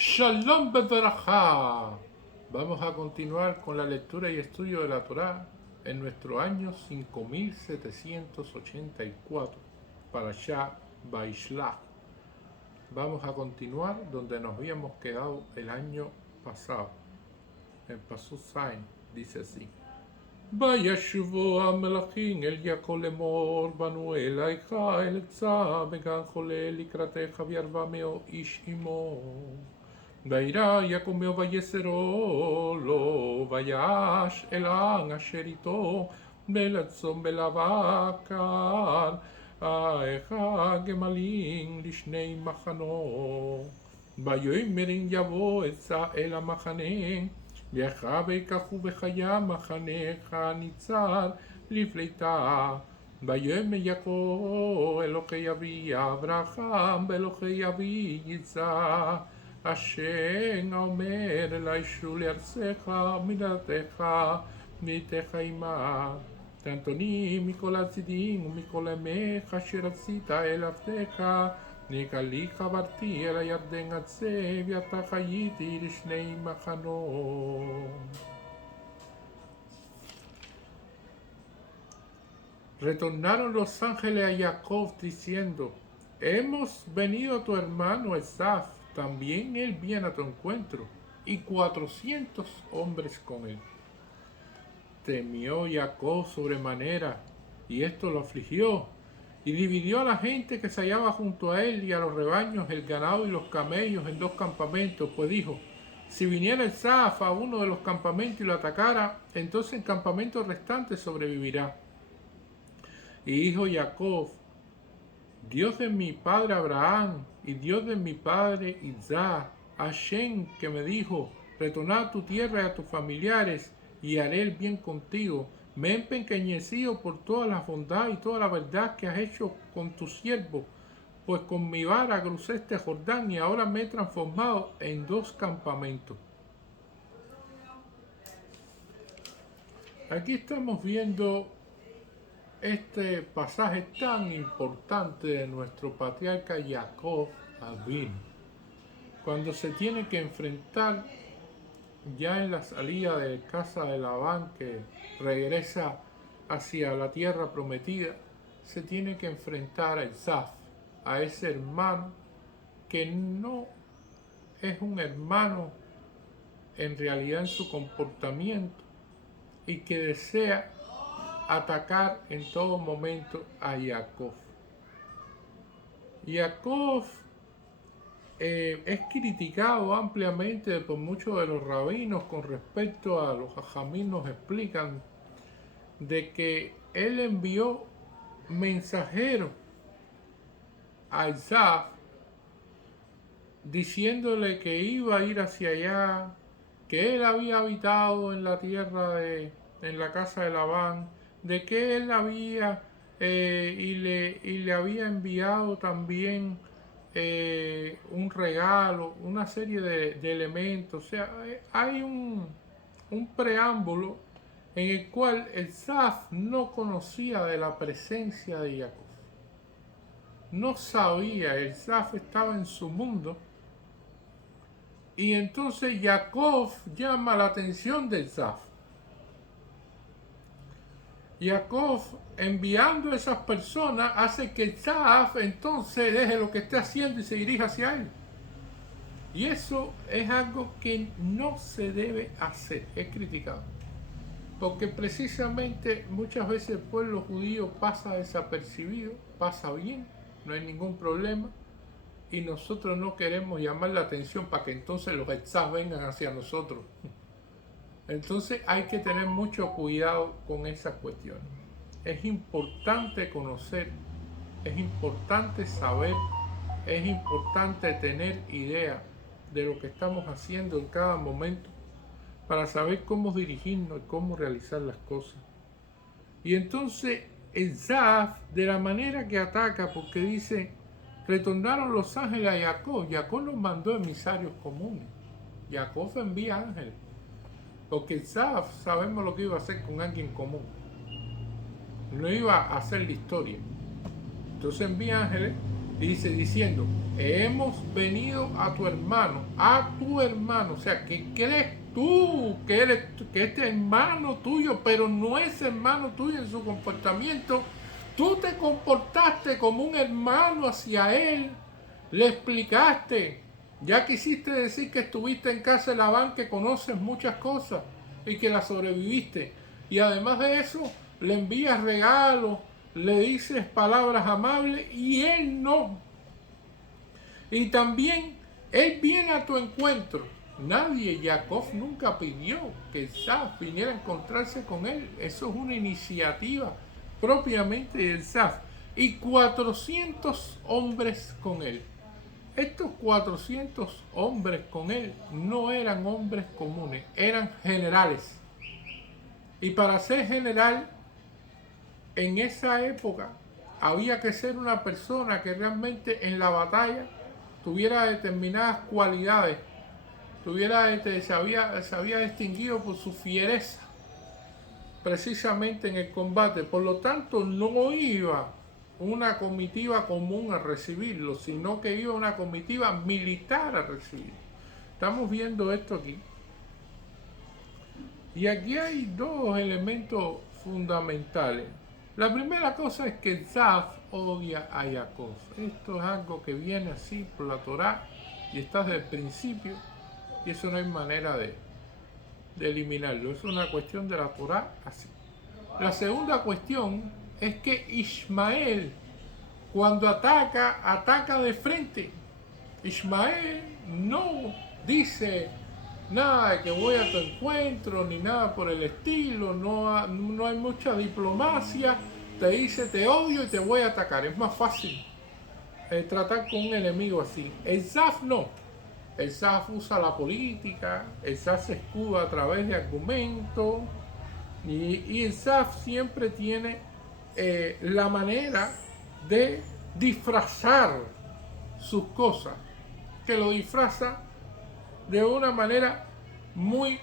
Shalom Beverajá. Vamos a continuar con la lectura y estudio de la Torá en nuestro año 5784, para Shah Baishlach. Vamos a continuar donde nos habíamos quedado el año pasado. En Pasuk Zain dice así: וישובו המלאכים אל יעקב לאמור, בנו אליך אל עצה בגן חולה לקראתך ו400 איש עמו. וירא יעקב מאו ויסרו לו, ויעש אל העם אשר איתו בלצום בלבקר האחד גמלים לשני מחנות. ויאמר אם יבוא עצה אל המחנה, ויחר ויקחו בחיה מחנך ניצר לפליטה. ויאמר יעקב אלוקי אבי אברהם ואלוקי אבי יצחק, אשר אומר אלי שוב לארצך מדתך ואיתך עמך, תנתוני מכל הצידים ומכל עמך אשר עשית אל עבדך, נגלי חברתי אל הירדן הזה, ואתה חייתי לשני מחנות. Retornaron los ángeles a Jacob diciendo: hemos venido a tu hermano Esaf, también él viene a tu encuentro, y 400 hombres con él. Temió Jacob sobremanera, y esto lo afligió, y dividió a la gente que se hallaba junto a él y a los rebaños, el ganado y los camellos en 2 campamentos, pues dijo: si viniera Esaf a uno de los campamentos y lo atacara, entonces el campamento restante sobrevivirá. Y dijo Jacob: Dios de mi padre Abraham y Dios de mi padre Isaac, Hashem, que me dijo: retorna a tu tierra y a tus familiares, y haré el bien contigo. Me he empequeñecido por toda la bondad y toda la verdad que has hecho con tu siervo, pues con mi vara crucé este Jordán y ahora me he transformado en 2 campamentos. Aquí estamos viendo este pasaje tan importante de nuestro patriarca Jacob Avinu, cuando se tiene que enfrentar ya en la salida de casa de Labán, que regresa hacia la tierra prometida, se tiene que enfrentar a Esaf, a ese hermano que no es un hermano en realidad en su comportamiento y que desea atacar en todo momento a Jacob. Jacob es criticado ampliamente por muchos de los rabinos con respecto a los jajamim. Nos explican de que él envió mensajeros a Isaac diciéndole que iba a ir hacia allá, que él había habitado en la tierra en la casa de Labán, de que él había y le había enviado también un regalo, una serie de elementos. O sea, hay un preámbulo en el cual Esaf no conocía de la presencia de Jacob. No sabía, Esaf estaba en su mundo. Y entonces Jacob llama la atención de Esaf. Jacob, enviando a esas personas, hace que Esaf entonces deje lo que esté haciendo y se dirija hacia él. Y eso es algo que no se debe hacer, es criticado. Porque precisamente muchas veces el pueblo judío pasa desapercibido, pasa bien, no hay ningún problema, y nosotros no queremos llamar la atención para que entonces los Esaf vengan hacia nosotros. Entonces hay que tener mucho cuidado con esas cuestiones. Es importante conocer, es importante saber, es importante tener idea de lo que estamos haciendo en cada momento para saber cómo dirigirnos y cómo realizar las cosas. Y entonces Esaf, de la manera que ataca, porque dice: retornaron los ángeles a Jacob. Jacob los mandó emisarios comunes. Jacob envía ángeles. Porque Esaf sabemos lo que iba a hacer con alguien común. No iba a hacer la historia. Entonces envía ángeles Y dice diciendo, hemos venido a tu hermano, o sea, que crees tú que este hermano tuyo, pero no es hermano tuyo en su comportamiento. Tú te comportaste como un hermano hacia él, le explicaste, ya quisiste decir que estuviste en casa de Labán, que conoces muchas cosas y que la sobreviviste. Y además de eso, le envías regalos, le dices palabras amables y él no. Y también él viene a tu encuentro. Nadie, Jacob nunca pidió que Esaf viniera a encontrarse con él. Eso es una iniciativa propiamente de Esaf. Y 400 hombres con él. Estos 400 hombres con él no eran hombres comunes, eran generales. Y para ser general, en esa época, había que ser una persona que realmente en la batalla tuviera determinadas cualidades, se había distinguido por su fiereza, precisamente en el combate. Por lo tanto, no iba una comitiva común a recibirlo, sino que iba una comitiva militar a recibirlo. Estamos viendo esto aquí. Y aquí hay dos elementos fundamentales. La primera cosa es que Zaf odia a Jacob. Esto es algo que viene así por la Torá y está desde el principio, y eso no hay manera de eliminarlo. Es una cuestión de la Torá así. La segunda cuestión es que Ismael, cuando ataca de frente. Ismael no dice nada de que voy a tu encuentro, ni nada por el estilo, no hay mucha diplomacia, te dice te odio y te voy a atacar. Es más fácil tratar con un enemigo así. El Zaf no. El Zaf usa la política, el Zaf se escuda a través de argumentos, y el Zaf siempre tiene la manera de disfrazar sus cosas, que lo disfraza de una manera muy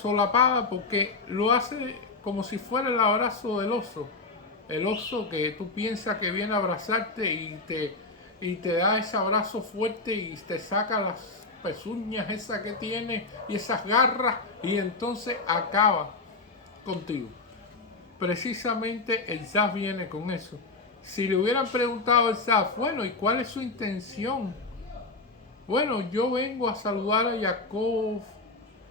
solapada, porque lo hace como si fuera el abrazo del oso. El oso que tú piensas que viene a abrazarte y te da ese abrazo fuerte y te saca las pezuñas esas que tiene y esas garras, y entonces acaba contigo. Precisamente el Zaf viene con eso. Si le hubieran preguntado al Zaf, bueno, ¿y cuál es su intención? Bueno, yo vengo a saludar a Jacob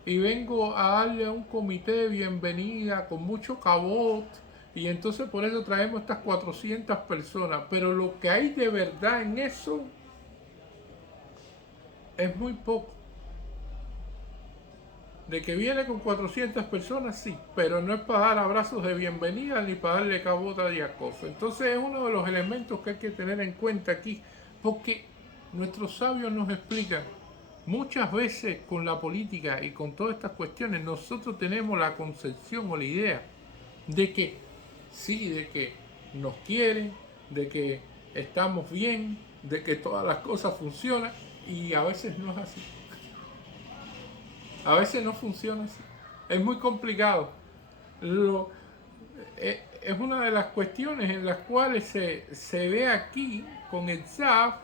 y vengo a darle a un comité de bienvenida con mucho cabot, y entonces por eso traemos estas 400 personas. Pero lo que hay de verdad en eso es muy poco. De que viene con 400 personas, sí, pero no es para dar abrazos de bienvenida ni para darle cabota a Jacob. Entonces es uno de los elementos que hay que tener en cuenta aquí, porque nuestros sabios nos explican, muchas veces con la política y con todas estas cuestiones, nosotros tenemos la concepción o la idea de que sí, de que nos quieren, de que estamos bien, de que todas las cosas funcionan, y a veces no es así. A veces no funciona así. Es muy complicado. Es una de las cuestiones en las cuales se ve aquí con el Zaf,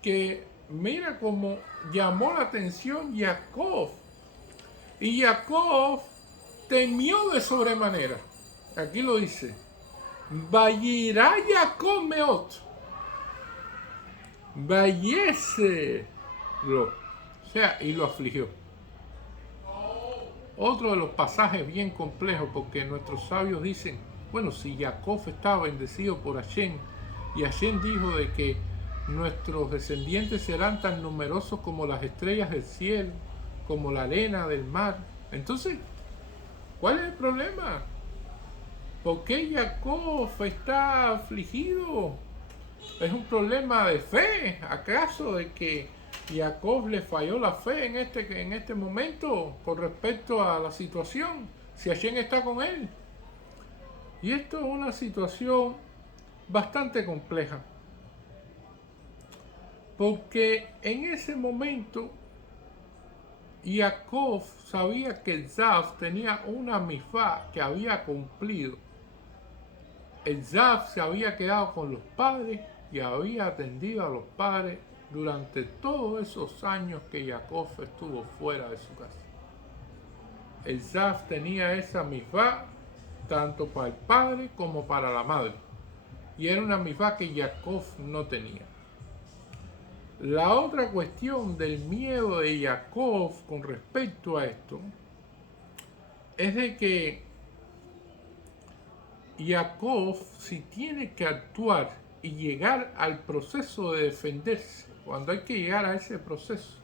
que mira cómo llamó la atención Jacob. Y Jacob temió de sobremanera. Aquí lo dice. Vayirá Jacob meot. Vayese. O sea, y lo afligió. Otro de los pasajes bien complejos, porque nuestros sabios dicen, bueno, si Jacob estaba bendecido por Hashem, y Hashem dijo de que nuestros descendientes serán tan numerosos como las estrellas del cielo, como la arena del mar, entonces, ¿cuál es el problema? ¿Por qué Jacob está afligido? ¿Es un problema de fe? ¿Acaso de que Jacob le falló la fe en este momento con respecto a la situación? Si Hashem está con él. Y esto es una situación bastante compleja, porque en ese momento Jacob sabía que el Zaf tenía una mifá que había cumplido. El Zaf se había quedado con los padres y había atendido a los padres durante todos esos años que Jacob estuvo fuera de su casa. Esaú tenía esa misvá tanto para el padre como para la madre, y era una misvá que Jacob no tenía. La otra cuestión del miedo de Jacob con respecto a esto es de que Jacob, si tiene que actuar y llegar al proceso de defenderse, cuando hay que llegar a ese proceso,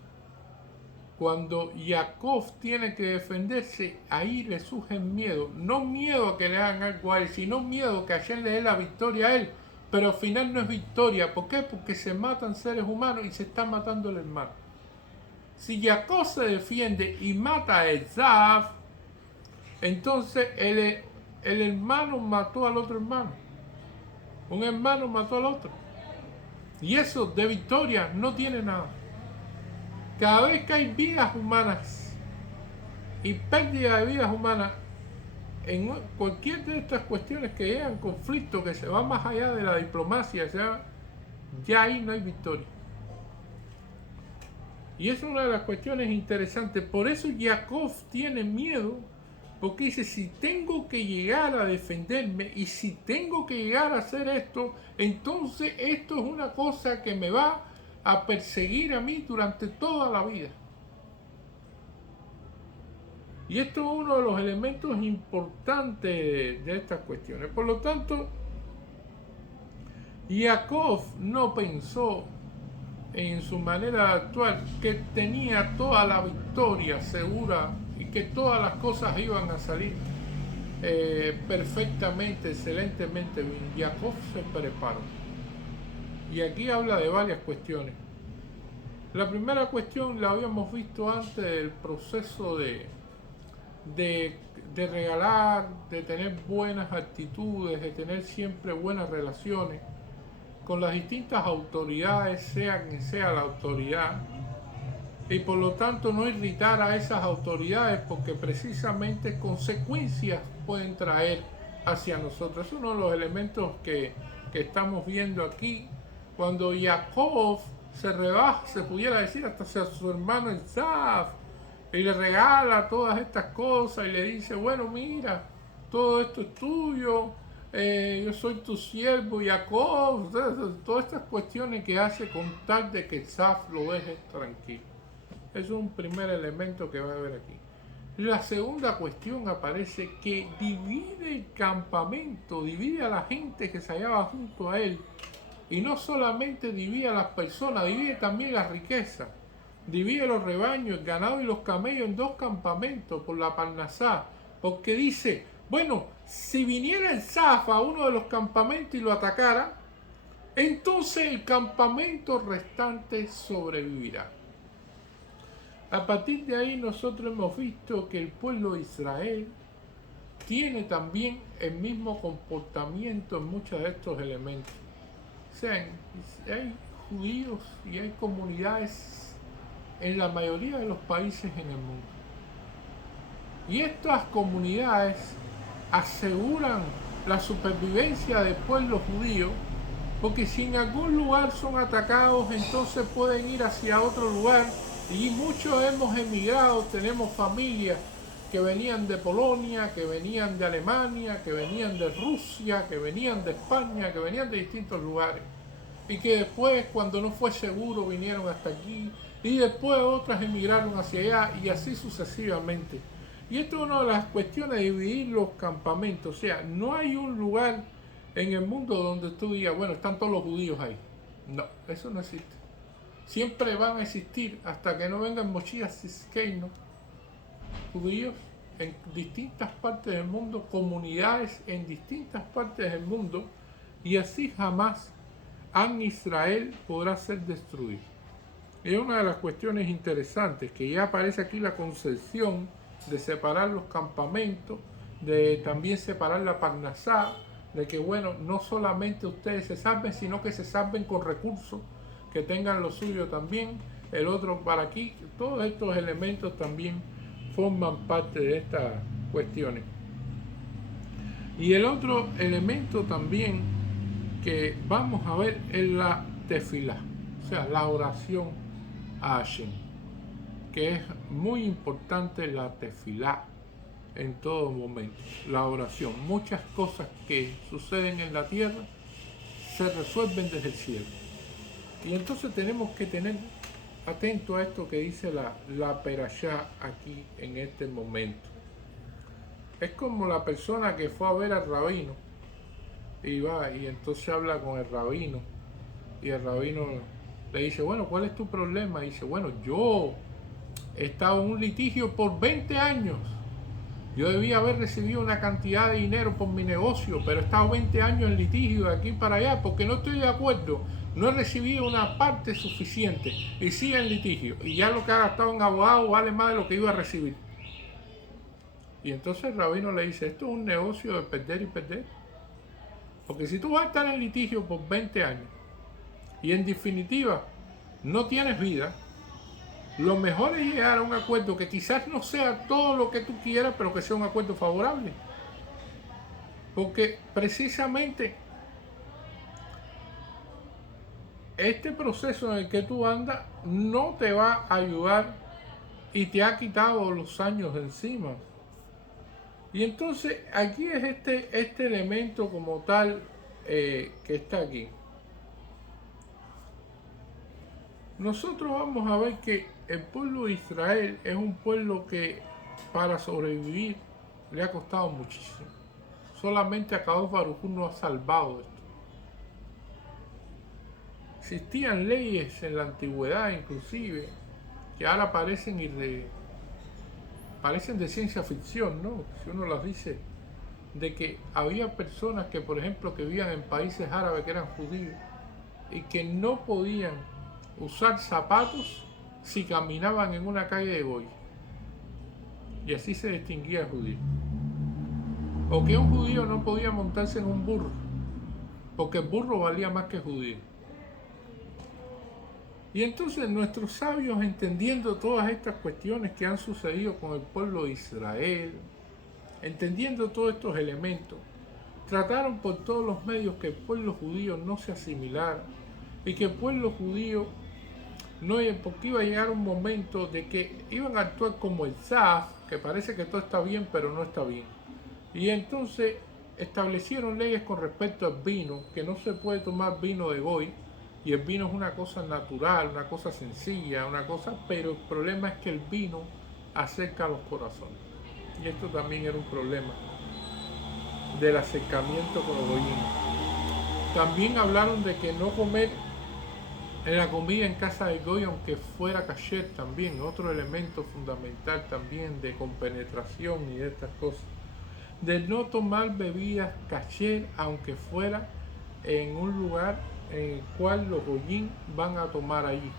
cuando Jacob tiene que defenderse, ahí le surge miedo. No miedo a que le hagan algo a él, sino miedo a que Hashem le dé la victoria a él. Pero al final no es victoria. ¿Por qué? Porque se matan seres humanos y se está matando el hermano. Si Jacob se defiende y mata a Esaú, entonces el hermano mató al otro hermano. Un hermano mató al otro. Y eso de victoria no tiene nada. Cada vez que hay vidas humanas y pérdida de vidas humanas, en cualquier de estas cuestiones que llegan conflicto, que se va más allá de la diplomacia, ya ahí no hay victoria. Y es una de las cuestiones interesantes. Por eso Jacob tiene miedo, porque dice, si tengo que llegar a defenderme y si tengo que llegar a hacer esto, entonces esto es una cosa que me va a perseguir a mí durante toda la vida. Y esto es uno de los elementos importantes de estas cuestiones. Por lo tanto, Jacob no pensó en su manera de actuar que tenía toda la victoria segura y que todas las cosas iban a salir perfectamente, excelentemente bien. Jacob se preparó. Y aquí habla de varias cuestiones. La primera cuestión la habíamos visto antes del proceso de regalar, de tener buenas actitudes, de tener siempre buenas relaciones con las distintas autoridades, sea quien sea la autoridad, y por lo tanto no irritar a esas autoridades porque precisamente consecuencias pueden traer hacia nosotros. Es uno de los elementos que estamos viendo aquí, cuando Jacob se rebaja, se pudiera decir hasta hacia su hermano Esaú, y le regala todas estas cosas y le dice, bueno, mira, todo esto es tuyo, yo soy tu siervo Jacob, todas estas cuestiones que hace con tal de que Esaú lo deje tranquilo. Es un primer elemento que va a ver aquí. La segunda cuestión aparece que divide el campamento, divide a la gente que se hallaba junto a él, y no solamente divide a las personas, divide también la riqueza. Divide los rebaños, el ganado y los camellos en dos campamentos por la Parnasá, porque dice, bueno, si viniera el Esaú a uno de los campamentos y lo atacara, entonces el campamento restante sobrevivirá. A partir de ahí nosotros hemos visto que el pueblo de Israel tiene también el mismo comportamiento en muchos de estos elementos. O sea, hay judíos y hay comunidades en la mayoría de los países en el mundo. Y estas comunidades aseguran la supervivencia del pueblo judío, porque si en algún lugar son atacados, entonces pueden ir hacia otro lugar. Y muchos hemos emigrado, tenemos familias que venían de Polonia, que venían de Alemania, que venían de Rusia, que venían de España, que venían de distintos lugares. Y que después, cuando no fue seguro, vinieron hasta aquí. Y después otras emigraron hacia allá y así sucesivamente. Y esto es una de las cuestiones de dividir los campamentos. O sea, no hay un lugar en el mundo donde tú digas, bueno, están todos los judíos ahí. No, eso no existe. Siempre van a existir hasta que no vengan Moshiach Tzidkeinu, judíos en distintas partes del mundo, comunidades en distintas partes del mundo, y así jamás Am Israel podrá ser destruido. Es una de las cuestiones interesantes, que ya aparece aquí la concepción de separar los campamentos, de también separar la Parnasá, de que bueno, no solamente ustedes se salven, sino que se salven con recursos, que tengan lo suyo también, el otro para aquí. Todos estos elementos también forman parte de estas cuestiones. Y el otro elemento también que vamos a ver es la tefilá, o sea, la oración a Hashem, que es muy importante la tefilá en todo momento, la oración. Muchas cosas que suceden en la tierra se resuelven desde el cielo. Y entonces tenemos que tener atento a esto que dice la perashá aquí en este momento. Es como la persona que fue a ver al rabino y va y entonces habla con el rabino y el rabino le dice, bueno, ¿cuál es tu problema? Y dice, bueno, yo he estado en un litigio por 20 años. Yo debía haber recibido una cantidad de dinero por mi negocio, pero he estado 20 años en litigio de aquí para allá porque no estoy de acuerdo. No he recibido una parte suficiente y sigue en litigio. Y ya lo que ha gastado en abogado vale más de lo que iba a recibir. Y entonces el rabino le dice, esto es un negocio de perder y perder. Porque si tú vas a estar en litigio por 20 años y en definitiva no tienes vida, lo mejor es llegar a un acuerdo que quizás no sea todo lo que tú quieras, pero que sea un acuerdo favorable. Porque precisamente este proceso en el que tú andas no te va a ayudar y te ha quitado los años de encima. Y entonces aquí es este elemento como tal que está aquí. Nosotros vamos a ver que el pueblo de Israel es un pueblo que para sobrevivir le ha costado muchísimo. Solamente Akadosh Baruj Hu nos ha salvado esto. Existían leyes en la antigüedad inclusive que ahora parecen de ciencia ficción, ¿no? Si uno las dice, de que había personas que, por ejemplo, que vivían en países árabes que eran judíos y que no podían usar zapatos si caminaban en una calle de Goy. Y así se distinguía el judío. O que un judío no podía montarse en un burro, porque el burro valía más que el judío. Y entonces nuestros sabios, entendiendo todas estas cuestiones que han sucedido con el pueblo de Israel, entendiendo todos estos elementos, trataron por todos los medios que el pueblo judío no se asimilara y que el pueblo judío no, porque iba a llegar un momento de que iban a actuar como el Zaf, que parece que todo está bien, pero no está bien. Y entonces establecieron leyes con respecto al vino, que no se puede tomar vino de Goy, y el vino es una cosa natural, una cosa sencilla, una cosa, pero el problema es que el vino acerca a los corazones. Y esto también era un problema del acercamiento con los goyim. También hablaron de que no comer en la comida en casa de Goy, aunque fuera kasher también, otro elemento fundamental también de compenetración y de estas cosas. De no tomar bebidas kasher, aunque fuera en un lugar en el cual los goyim van a tomar allí.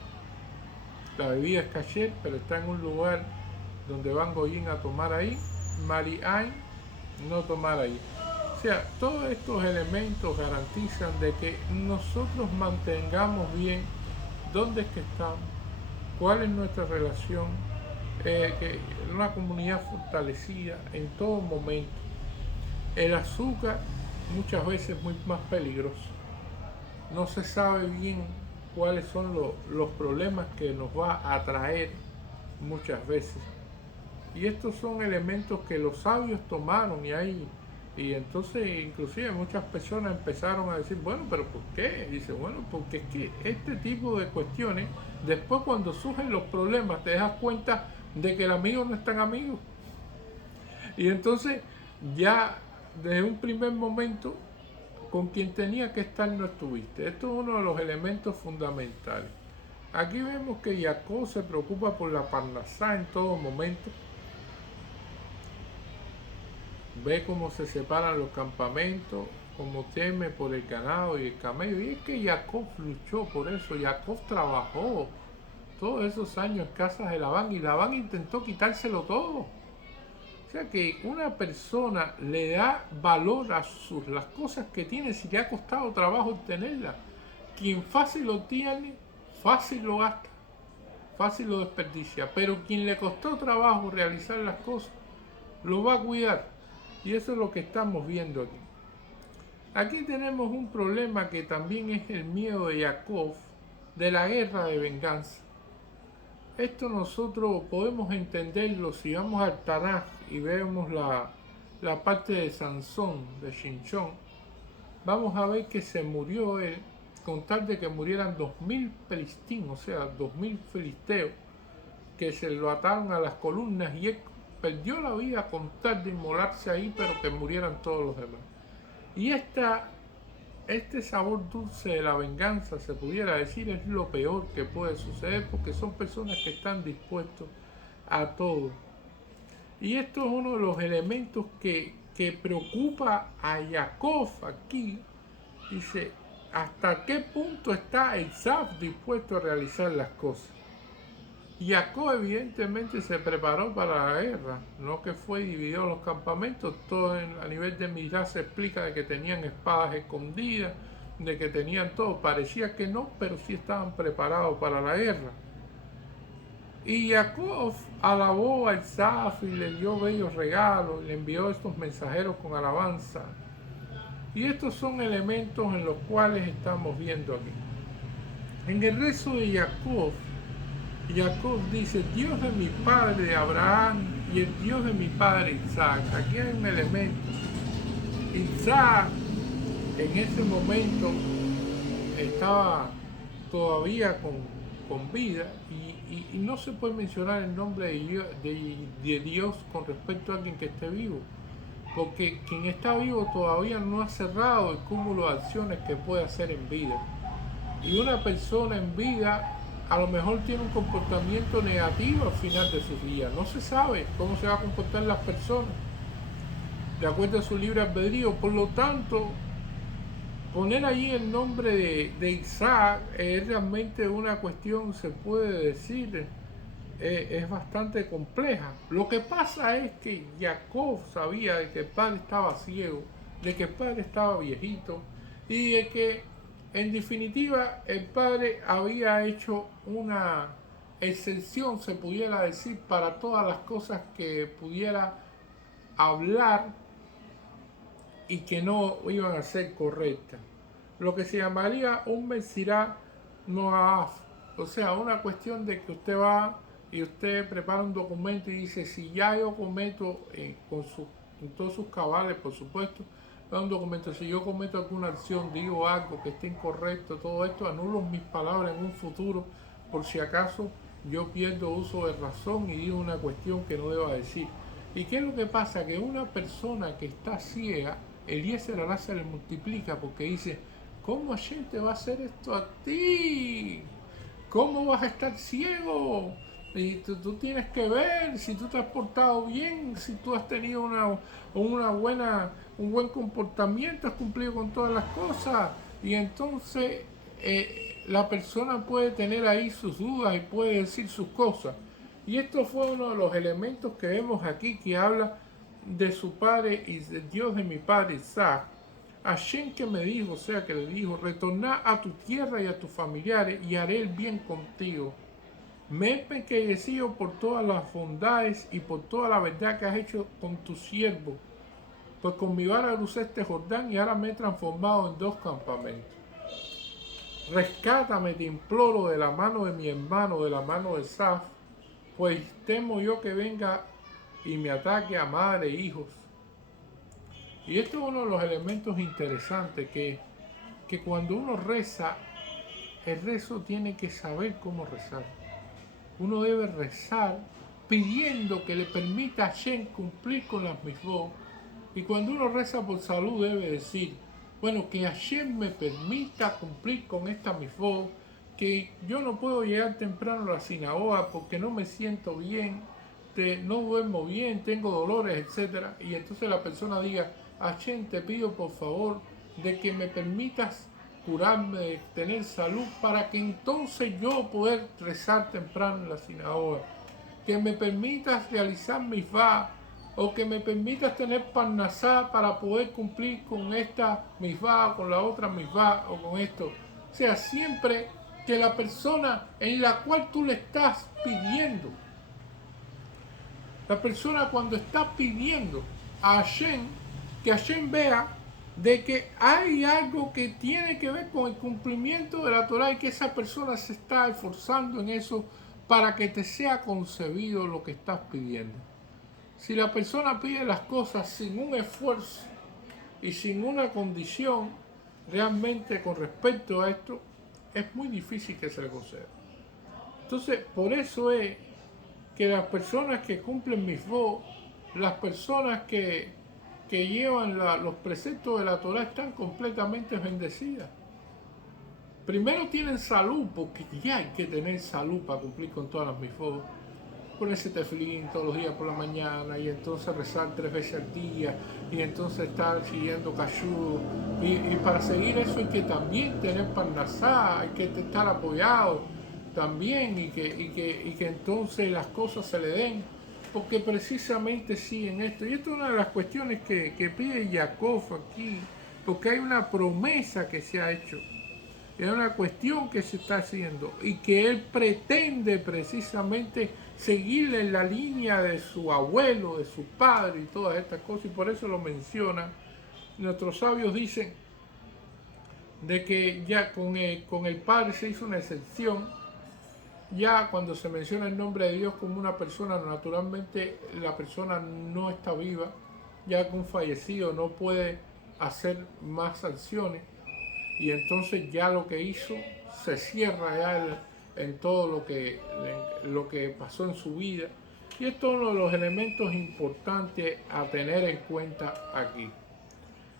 La bebida es kasher, pero está en un lugar donde van goyim a tomar ahí. Mari'ain, no tomar ahí. O sea, todos estos elementos garantizan de que nosotros mantengamos bien dónde es que estamos, cuál es nuestra relación, que una comunidad fortalecida en todo momento. El azúcar muchas veces es muy más peligroso. No se sabe bien cuáles son los problemas que nos va a traer muchas veces. Y estos son elementos que los sabios tomaron y entonces inclusive muchas personas empezaron a decir, bueno, pero ¿por qué? Y dice, bueno, porque es que este tipo de cuestiones, después cuando surgen los problemas, te das cuenta de que el amigo no es tan amigo. Y entonces ya desde un primer momento, con quien tenía que estar no estuviste. Esto es uno de los elementos fundamentales. Aquí vemos que Jacob se preocupa por la parnasá en todo momento. Ve cómo se separan los campamentos, cómo teme por el ganado y el camello. Y es que Jacob luchó por eso. Jacob trabajó todos esos años en casas de Labán y Labán intentó quitárselo todo. O sea que una persona le da valor a las cosas que tiene si le ha costado trabajo obtenerlas. Quien fácil lo tiene, fácil lo gasta, fácil lo desperdicia. Pero quien le costó trabajo realizar las cosas, lo va a cuidar. Y eso es lo que estamos viendo aquí. Aquí tenemos un problema que también es el miedo de Jacob de la guerra de venganza. Esto nosotros podemos entenderlo si vamos al Tanaj y vemos la parte de Sansón, de Shinchón. Vamos a ver que se murió él con tal de que murieran 2000 filisteos, o sea, 2000 filisteos, que se lo ataron a las columnas y él perdió la vida con tal de inmolarse ahí, pero que murieran todos los demás. Y este sabor dulce de la venganza, se pudiera decir, es lo peor que puede suceder porque son personas que están dispuestos a todo. Y esto es uno de los elementos que preocupa a Jacob aquí. Dice, ¿hasta qué punto está Esaú dispuesto a realizar las cosas? Jacob evidentemente se preparó para la guerra, no que fue dividido los campamentos, todo a nivel de Mirá se explica de que tenían espadas escondidas, de que tenían todo, parecía que no, pero sí estaban preparados para la guerra. Y Jacob alabó a Esaú y le dio bellos regalos, le envió estos mensajeros con alabanza. Y estos son elementos en los cuales estamos viendo aquí. En el rezo de Jacob dice, Dios de mi padre Abraham y el Dios de mi padre Isaac. Aquí hay un elemento. Isaac en ese momento estaba todavía con vida y no se puede mencionar el nombre de Dios con respecto a alguien que esté vivo. Porque quien está vivo todavía no ha cerrado el cúmulo de acciones que puede hacer en vida. Y una persona en vida a lo mejor tiene un comportamiento negativo al final de sus días. No se sabe cómo se va a comportar las personas de acuerdo a su libre albedrío. Por lo tanto, poner ahí el nombre de Isaac es realmente una cuestión, se puede decir, es bastante compleja. Lo que pasa es que Jacob sabía de que el padre estaba ciego, de que el padre estaba viejito y de que en definitiva el padre había hecho una excepción, se pudiera decir, para todas las cosas que pudiera hablar y que no iban a ser correctas. Lo que se llamaría un Mesirá Noaf, o sea, una cuestión de que usted va y usted prepara un documento y dice, si ya yo cometo, con todos sus cabales, por supuesto, un documento, si yo cometo alguna acción, digo algo que esté incorrecto, todo esto, anulo mis palabras en un futuro, por si acaso yo pierdo uso de razón y digo una cuestión que no deba decir. ¿Y qué es lo que pasa? Que una persona que está ciega, Eliezer Alá se le multiplica porque dice, ¿cómo Hashem te va a hacer esto a ti? ¿Cómo vas a estar ciego? Y tú tienes que ver si tú te has portado bien, si tú has tenido un buen comportamiento, has cumplido con todas las cosas. Y entonces la persona puede tener ahí sus dudas y puede decir sus cosas. Y esto fue uno de los elementos que vemos aquí que habla de su padre y de Dios de mi padre Isaac. Hashem que me dijo, o sea que le dijo, retorná a tu tierra y a tus familiares y haré el bien contigo. Me he empequeñecido por todas las bondades y por toda la verdad que has hecho con tu siervo. Pues con mi vara crucé este Jordán y ahora me he transformado en 2 campamentos. Rescátame, te imploro, de la mano de mi hermano, de la mano de Saf, pues temo yo que venga y me ataque a madre e hijos. Y esto es uno de los elementos interesantes, que cuando uno reza, el rezo tiene que saber cómo rezar. Uno debe rezar pidiendo que le permita a Hashem cumplir con las mitzvot. Y cuando uno reza por salud debe decir, bueno, que Hashem me permita cumplir con esta mitzvot, que yo no puedo llegar temprano a la sinagoga porque no me siento bien, no duermo bien, tengo dolores, etc. Y entonces la persona diga, Hashem, te pido por favor de que me permitas curarme, de tener salud, para que entonces yo poder rezar temprano en la sinagoga. Que me permitas realizar mitzvah, o que me permitas tener parnasá para poder cumplir con esta mitzvah, con la otra mitzvah, o con esto. O sea, siempre que la persona en la cual tú le estás pidiendo, la persona cuando está pidiendo a Hashem, que Hashem vea de que hay algo que tiene que ver con el cumplimiento de la Torah y que esa persona se está esforzando en eso para que te sea concebido lo que estás pidiendo. Si la persona pide las cosas sin un esfuerzo y sin una condición realmente con respecto a esto, es muy difícil que se le conceda. Entonces, por eso es que las personas que cumplen mitzvot, las personas que llevan los preceptos de la Torah están completamente bendecidas. Primero tienen salud, porque ya hay que tener salud para cumplir con todas las mitzvot. Ponerse tefilín todos los días por la mañana y entonces rezar 3 veces al día y entonces estar siguiendo kashrut. Y para seguir eso hay que también tener parnasá, hay que estar apoyado también y que entonces las cosas se le den. Porque precisamente sí en esto, y esto es una de las cuestiones que pide Jacob aquí, porque hay una promesa que se ha hecho. Es una cuestión que se está haciendo y que él pretende precisamente seguirle en la línea de su abuelo, de su padre y todas estas cosas, y por eso lo menciona. Nuestros sabios dicen de que ya con el padre se hizo una excepción. Ya cuando se menciona el nombre de Dios como una persona, naturalmente la persona no está viva, ya que un fallecido no puede hacer más acciones y entonces ya lo que hizo se cierra ya en todo lo que pasó en su vida. Y esto es uno de los elementos importantes a tener en cuenta aquí.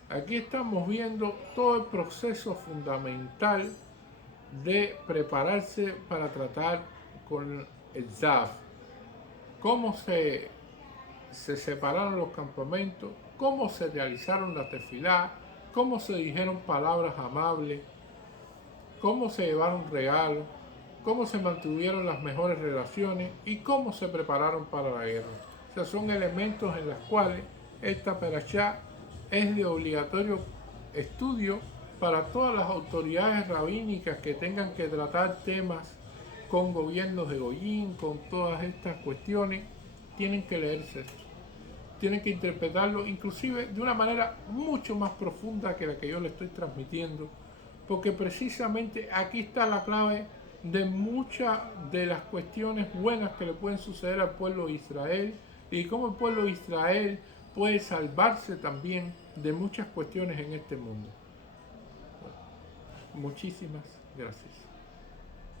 Aquí estamos viendo todo el proceso fundamental de prepararse para tratar con el ZAF. Cómo se separaron los campamentos, cómo se realizaron las tefilá, cómo se dijeron palabras amables, cómo se llevaron regalos, cómo se mantuvieron las mejores relaciones y cómo se prepararon para la guerra. O sea, son elementos en los cuales esta perashá es de obligatorio estudio para todas las autoridades rabínicas que tengan que tratar temas con gobiernos de Goyín, con todas estas cuestiones, tienen que leerse esto. Tienen que interpretarlo inclusive de una manera mucho más profunda que la que yo le estoy transmitiendo, porque precisamente aquí está la clave de muchas de las cuestiones buenas que le pueden suceder al pueblo de Israel y cómo el pueblo de Israel puede salvarse también de muchas cuestiones en este mundo. Muchísimas gracias.